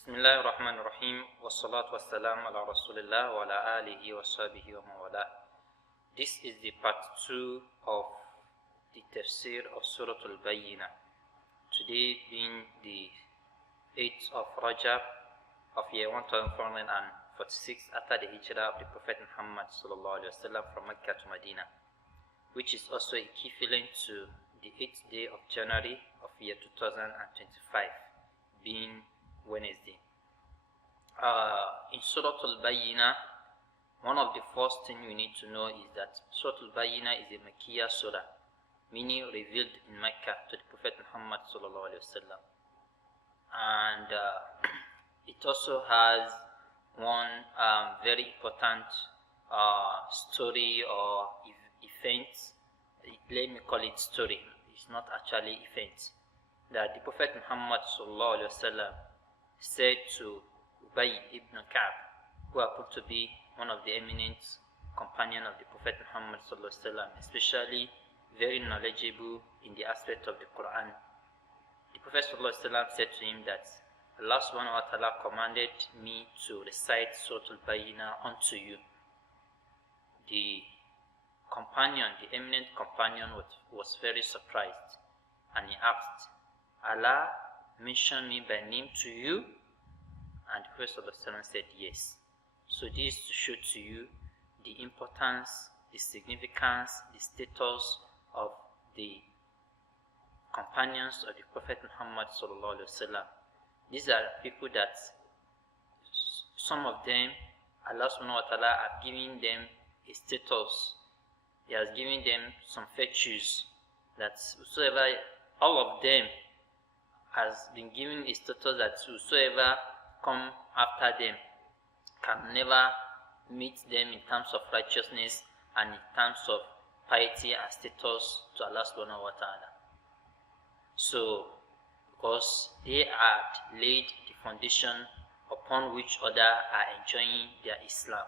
Bismillahir Rahmanir Rahim, wassalatu wassalam ala Rasulillah wa ala alihi wa sahbihi wa mawala. This is the part 2 of the Tafseer of Surotul Bayyinah. Today being the 8th of Rajab of year 1446 after the Hijrah of the Prophet Muhammad sallallahu alaihi wasallam from Mecca to Medina, which is also equivalent to the 8th day of January of year 2025, being Wednesday. In Surotul Bayyinah, one of the first things you need to know is that Surotul Bayyinah is a Makkiyah surah, meaning revealed in Mecca to the Prophet Muhammad sallallahu alaihi wasallam, and it also has one very important story or event. Let me call it story. It's not actually event. That the Prophet Muhammad sallallahu alaihi wasallam said to Ubay ibn Ka'b, who happened to be one of the eminent companions of the Prophet Muhammad sallallahu alaihi wasallam, especially very knowledgeable in the aspect of the Quran. The Prophet sallallahu alaihi wasallam said to him that Allah subhanahu wa ta'ala commanded me to recite Suratul Bayyinah unto you. The companion, the eminent companion, was very surprised, and he asked, Allah mention me by name to you? And the Prophet ﷺ said yes. So this is to show to you the importance, the significance, the status of the companions of the Prophet Muhammad ﷺ. These are people that some of them, Allah subhanahu wa ta'ala have given them a status. He has given them some virtues that whosoever, all of them has been given a status that whosoever come after them can never meet them in terms of righteousness and in terms of piety and status to Allah subhanahu wa ta'ala. So, because they had laid the foundation upon which others are enjoying their Islam.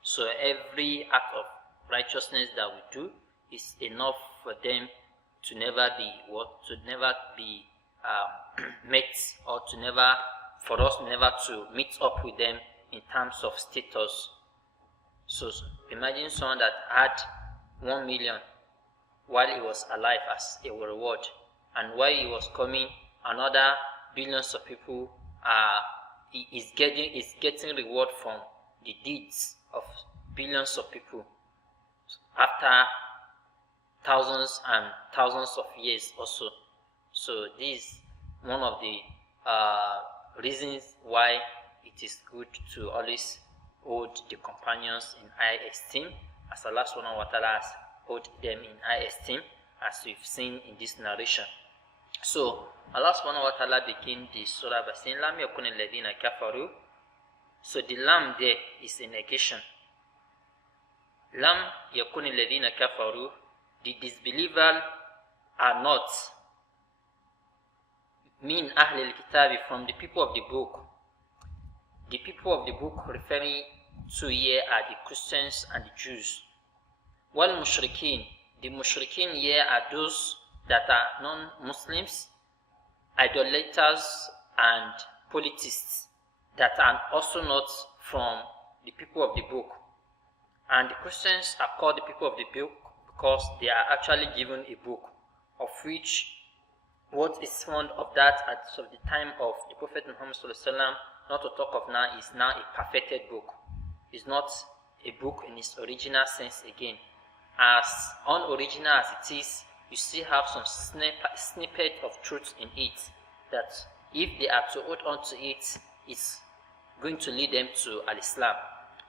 So every act of righteousness that we do is enough for them to never be met, or for us never to meet up with them in terms of status. So imagine someone that had 1 million while he was alive as a reward, and while he was coming, another billions of people is getting reward from the deeds of billions of people after thousands and thousands of years also. So this is one of the reasons why it is good to always hold the companions in high esteem, as Allah subhanahu wa ta'ala has hold them in high esteem, as we've seen in this narration. So Allah subhanahu wa ta'ala began the surah by saying, Lam yakun alladhina kafaru. So the lam there is a negation. Lam yakun alladhina kafaru, the disbelievers are not min ahl al-kitab, from the people of the book. The people of the book referring to here are the Christians and the Jews. Wal mushrikeen, the mushrikeen here are those that are non-Muslims, idolaters and polytheists that are also not from the people of the book. And the Christians are called the people of the book because they are actually given a book, of which what is found of that at the time of the Prophet Muhammad ﷺ, not to talk of now, is now a perfected book. It's not a book in its original sense again. As unoriginal as it is, you still have some snippet of truth in it, that if they are to hold on to it, it's going to lead them to al-Islam.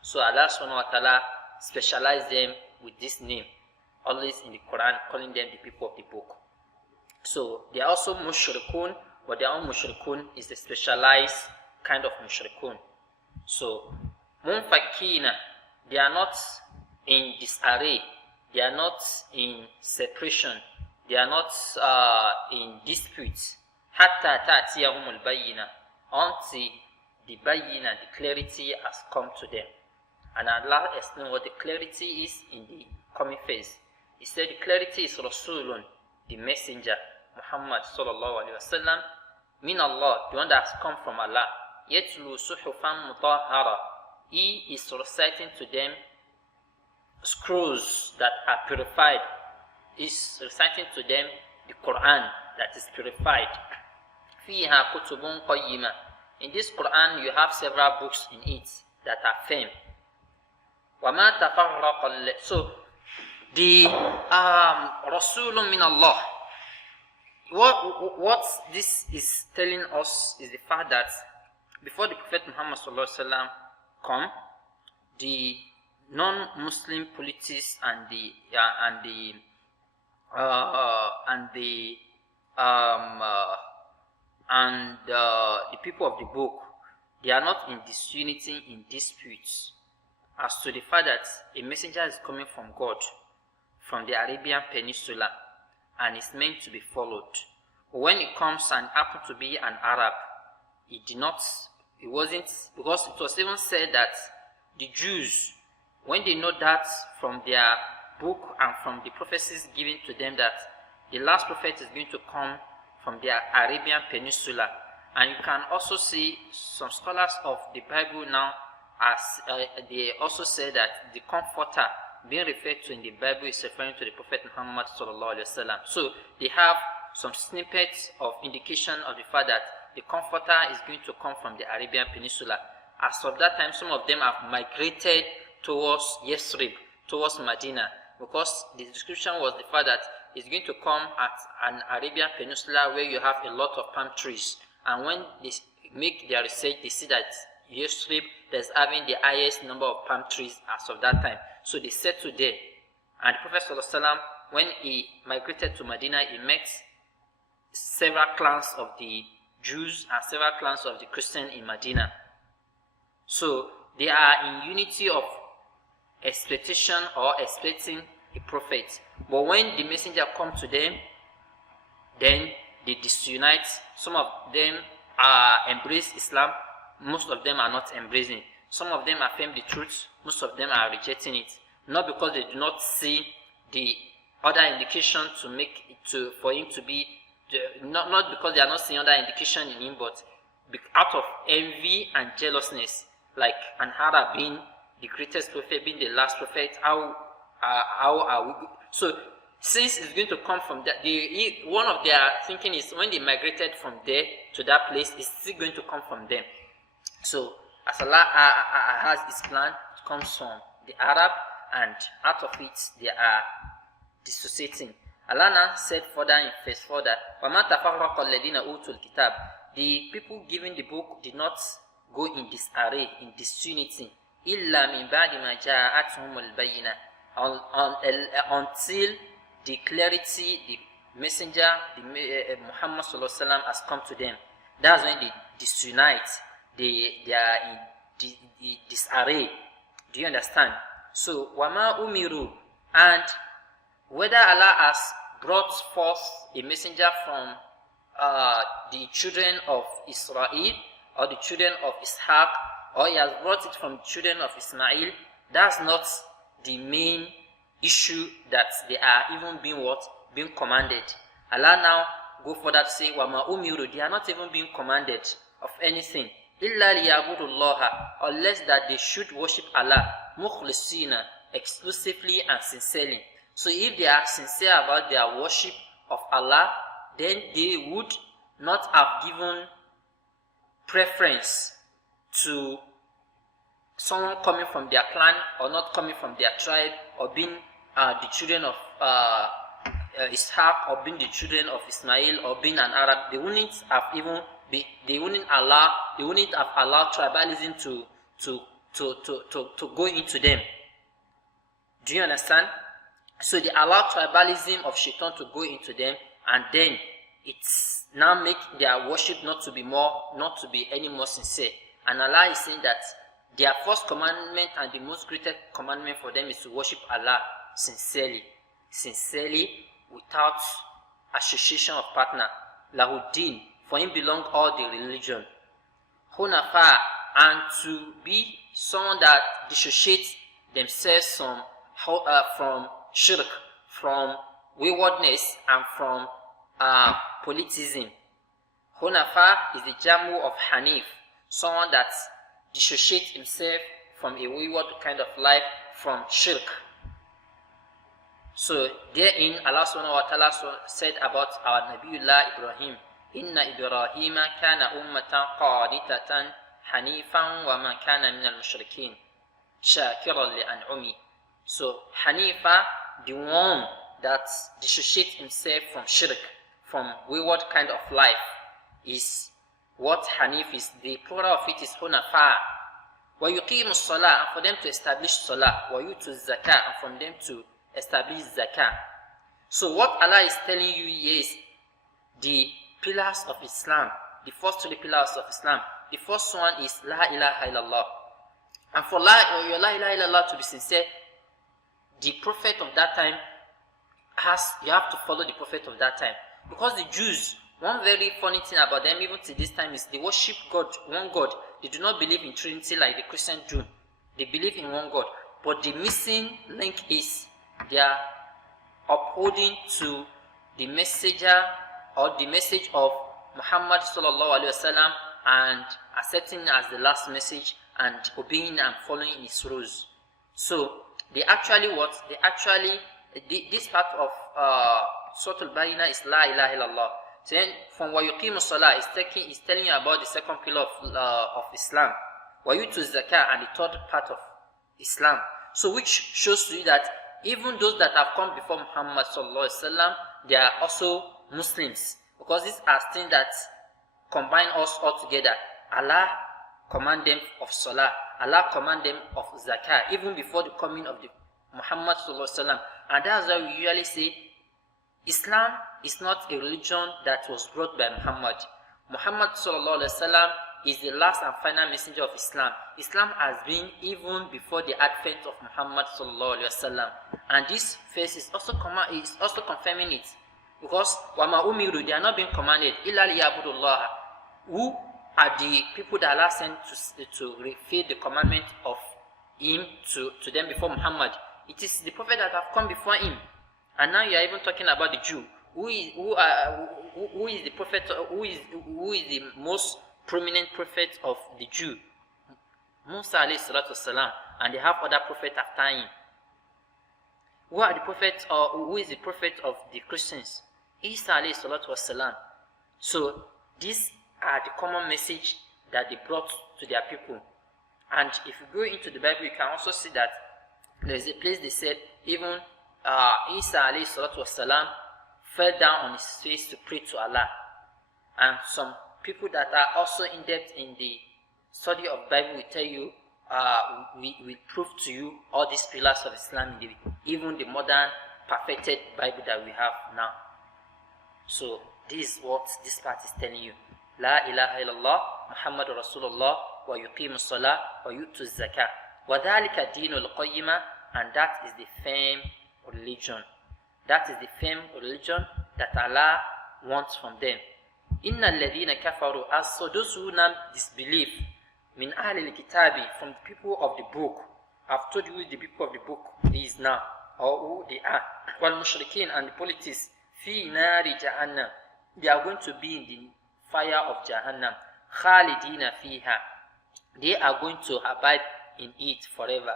So Allah subhanahu wa ta'ala specialized them with this name, always in the Quran, calling them the people of the book. So they are also mushrikun, but their own mushrikun is a specialized kind of mushrikun. So munfakina, they are not in disarray, they are not in separation, they are not in dispute. Hatta ta'tiyahumul bayyinah, until the bayyinah, the clarity, has come to them. And Allah explained what the clarity is in the coming phase. He said the clarity is Rasulun, the messenger, Muhammad sallallahu alaihi wasallam, min Allah, the one that has come from Allah, يَتْلُو صُحُفًا مُطَهَّرًا. He is reciting to them scrolls that are purified. He is reciting to them the Quran that is purified. فِيهَا كُتُبٌ قَيِّمَةٌ. In this Quran, you have several books in it that are firm. وَمَا تَفَرَّقَ. So, the Rasulun min Allah. What this is telling us is the fact that before the Prophet Muhammad sallallahu alaihi wasallam come, the non-Muslim politics and the people of the book, they are not in disunity, in disputes as to the fact that a messenger is coming from God, from the Arabian Peninsula, and is meant to be followed. But when it comes and happened to be an Arab, it wasn't, because it was even said that the Jews, when they know that from their book and from the prophecies given to them that the last prophet is going to come from the Arabian Peninsula, and you can also see some scholars of the Bible now, as they also say that the Comforter being referred to in the Bible is referring to the Prophet Muhammad sallallahu alaihi wasallam. So they have some snippets of indication of the fact that the Comforter is going to come from the Arabian Peninsula. As of that time, some of them have migrated towards Yathrib, towards Medina, because the description was the fact that it's going to come at an Arabian Peninsula where you have a lot of palm trees. And when they make their research, they see that Yathrib is having the highest number of palm trees as of that time. So they settled there. And the Prophet ﷺ, when he migrated to Medina, he met several clans of the Jews and several clans of the Christians in Medina. So they are in unity of expectation or expecting a prophet. But when the messenger comes to them, then they disunite. Some of them embrace Islam, most of them are not embracing. Some of them affirm the truth, most of them are rejecting it. Not because they do not see the other indication for him to be, not because they are not seeing other indication in him, but out of envy and jealousness, like an Arab being the greatest prophet, being the last prophet. How are we? So since it's going to come from that, one of their thinking is when they migrated from there to that place, it's still going to come from them. So as Allah has His plan, it comes from the Arab, and out of it they are dissociating. Allah now said further in verse 4 that وَمَا تَفَرَّقَ الَّذِينَ أُوتُوا الْكِتَابِ. The people given the book did not go in disarray, in disunity, إِلَّا مِنْ بَعْدِ مَا جَاءَتْهُمُ الْبَيِّنَةِ, until the clarity, the messenger, Muhammad sallallahu alaihi wasallam has come to them. That's when they disunite. They are in disarray. Do you understand? So wama umiru, and whether Allah has brought forth a messenger from the children of Israel or the children of Ishaq, or he has brought it from the children of Ismail, that's not the main issue that they are even being commanded. Allah now go further to say wama umiru, they are not even being commanded of anything. Illa liyabudullaha, unless that they should worship Allah mukhlisina, exclusively and sincerely. So if they are sincere about their worship of Allah, then they would not have given preference to someone coming from their clan or not coming from their tribe, or being the children of Ishaq, or being the children of Ismail, or being an Arab. They wouldn't have allowed tribalism to go into them. Do you understand? So they allow tribalism of shaitan to go into them, and then it's now make their worship not to be any more sincere. And Allah is saying that their first commandment and the most greatest commandment for them is to worship Allah sincerely, without association of partner. Lahuddin, for him belong all the religion. Hunafa, and to be someone that dissociates themselves from shirk, from waywardness, and from politism. Hunafa is the jamu of Hanif. someone that dissociates himself from a wayward kind of life, from shirk. So therein Allah subhanahu wa ta'ala said about our Nabiullah Ibrahim, Inna Ibrahima kana ummatan qanitatan hanifan wa ma kana min al-mushrikeen shakiran li an'umi. So Hanifa, the one that dissociates himself from shirk, from wayward kind of life, is what Hanif is. The plural of it is Hunafa. Wa yuqimu salah, and for them to establish salah. Wa yutu zakah, and from them to establish zakah. So what Allah is telling you is the pillars of Islam, the first three pillars of Islam. The first one is La ilaha illallah. And for your La ilaha illallah to be sincere, the prophet of that time you have to follow the prophet of that time. Because the Jews, one very funny thing about them even to this time is they worship God, one God. They do not believe in Trinity like the Christian do. They believe in one God. But the missing link is they are upholding to the messenger or the message of Muhammad sallallahu alaihi wasallam and accepting as the last message and obeying and following his rules. So this part of Surotul Bayyinah is La ilaha illallah. So then from wa yuqimu salah is telling you about the second pillar of Islam. Wa yutu zakah, and the third part of Islam. So which shows to you that even those that have come before Muhammad sallallahu alaihi wasallam, they are also Muslims, because these are things that combine us all together. Allah command them of salah, Allah command them of zakah, even before the coming of the Muhammad sallallahu alaihi wasallam. And that's why we usually say Islam is not a religion that was brought by Muhammad. Muhammad sallallahu alaihi wasallam is the last and final messenger of Islam. Islam has been even before the advent of Muhammad sallallahu alaihi wasallam, and this verse is also confirming it, because wama umiru, they are not being commanded illa liya'budullah. Who are the people that Allah sent to fulfill the commandment of him to them before Muhammad? It is the prophet that have come before him. And now you are even talking about the Jew. Who is the prophet? Who is the most prominent prophet of the Jew? Musa alayhi salatu wasalam, and they have other prophets after him. Who are the prophets, or who is the prophet of the Christians? Isa alayhi salatu wasalam. So these are the common message that they brought to their people. And if you go into the Bible, you can also see that there is a place they said even Isa alayhi salatu wasalam fell down on his face to pray to Allah. And some people that are also in depth in the study of Bible will tell you, we prove to you all these pillars of Islam, even the modern perfected Bible that we have now. So this is what this part is telling you. La ilaha illallah Muhammadur Rasulullah wa yuqimu salah wa yutu zakah wa dhalika dinul qayyimah, and that is the firm religion. That is the firm religion that Allah wants from them. Inna alladhina kafaru, as so those who now disbelieve, min ahli al-kitabi, from the people of the book. I've told you who the people of the book is now, or who they are. Wal mushrikeen, and the polytheists, fi nari jahannam, they are going to be in the fire of Jahannam. Khalidina fiha, they are going to abide in it forever.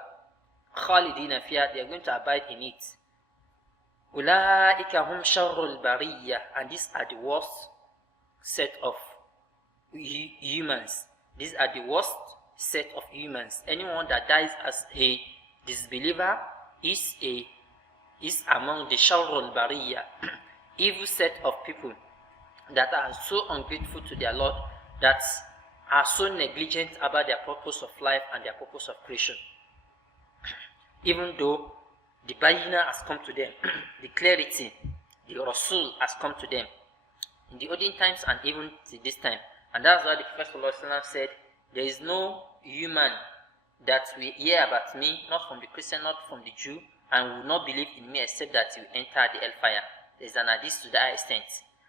Khalidina fiha, they are going to abide in it. Ulaika hum sharrul bariyah, and these are the worst set of humans. These are the worst set of humans. Anyone that dies as a disbeliever is among the sharrul bariyah, evil set of people that are so ungrateful to their Lord, that are so negligent about their purpose of life and their purpose of creation. Even though the Bayyinah has come to them, the clarity, the Rasul has come to them in the olden times and even to this time. And that's why the Prophet ﷺ said, there is no human that will hear about me, not from the Christian, not from the Jew, and will not believe in me except that he will enter the hellfire. There is an hadith to that extent.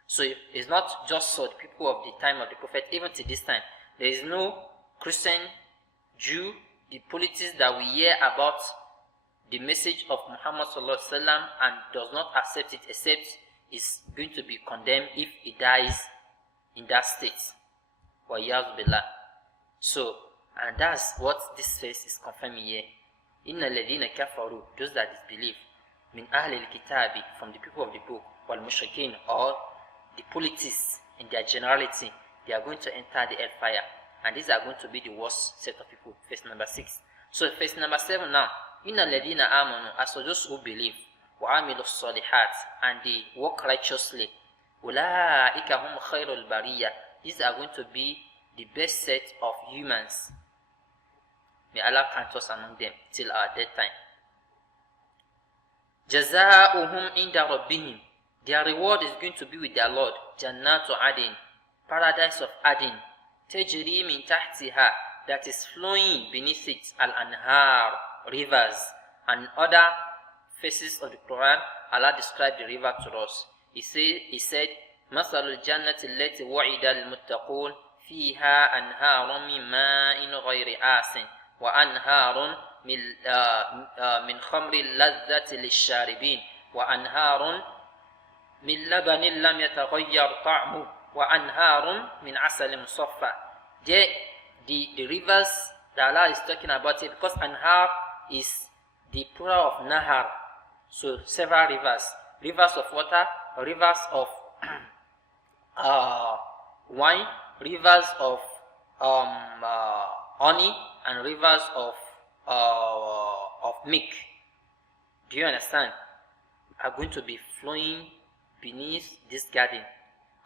So it's not just so the people of the time of the Prophet, even to this time. There is no Christian, Jew, the polytheists that we hear about the message of Muhammad ﷺ and does not accept it, except is going to be condemned if he dies in that state. Wa billah. So, and that's what this verse is confirming here. Inna alladhina kafaru, those that disbelieve, min ahli al-kitabi, from the people of the book, wal mushrikeen, or the polytheists in their generality, they are going to enter the hellfire, and these are going to be the worst set of people. Verse number 6. So verse number 7 now. Inna alladhina amanu, as for those who believe, wa amilu salihat, and they walk righteously, ulaika hum khairul bariyah, these are going to be the best set of humans. May Allah count us among them till our death time. Jazauhum inda rabbihim, their reward is going to be with their Lord. Jannatu adin, paradise of Adin. Tajri min tahtiha, that is flowing beneath it, al-anhar, rivers. And other verses of the Quran, Allah described the river to us. He said, Masalul jannati allati wa'ida al-muttaqun fiha anharun min ma'in ghayri asin wa anharun min khamri ladhati lish-sharibin wa anharun min labanin lam yataghayyar ta'muhu wa anharun min asal musaffa. The rivers that Allah is talking about it, because anhar is the plural of nahar. So several rivers of water, rivers of wine, rivers of honey, and rivers of milk. Do you understand? Are going to be flowing beneath this garden.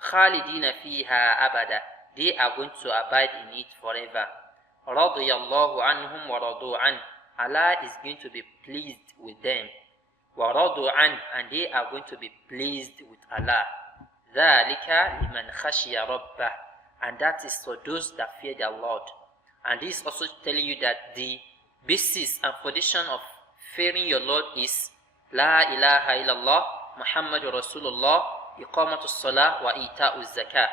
Khalidina fiha abada, they are going to abide in it forever. Radiyallahu anhum wa radu an, Allah is going to be pleased with them. Wa radu an, and they are going to be pleased with Allah. Dhalika liman khashiya rabbah, and that is for those that fear their Lord. And this is also telling you that the basis and foundation of fearing your Lord is La ilaha illallah Muhammadur Rasulullah, iqamatu salah wa ita'u zakah.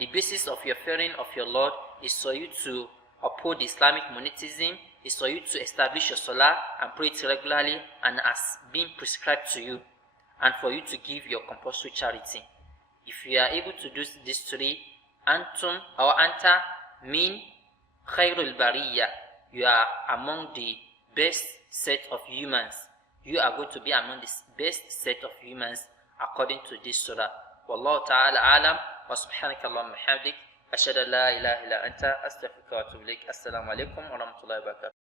The basis of your fearing of your Lord is for you to uphold Islamic monotheism, is for you to establish your salah and pray it regularly and as being prescribed to you, and for you to give your compulsory charity. If you are able to do these three, antum or anta mean khairul bariyah, you are among the best set of humans. You are going to be among the best set of humans according to this surah. Wallahu ta'ala alam, wa subhanaka Allahumma hamdik, ashhadu an la ilaha illa anta, astaghfiruka wa atubu ilaik. Assalamu alaikum wa rahmatullahi wa barakatuh.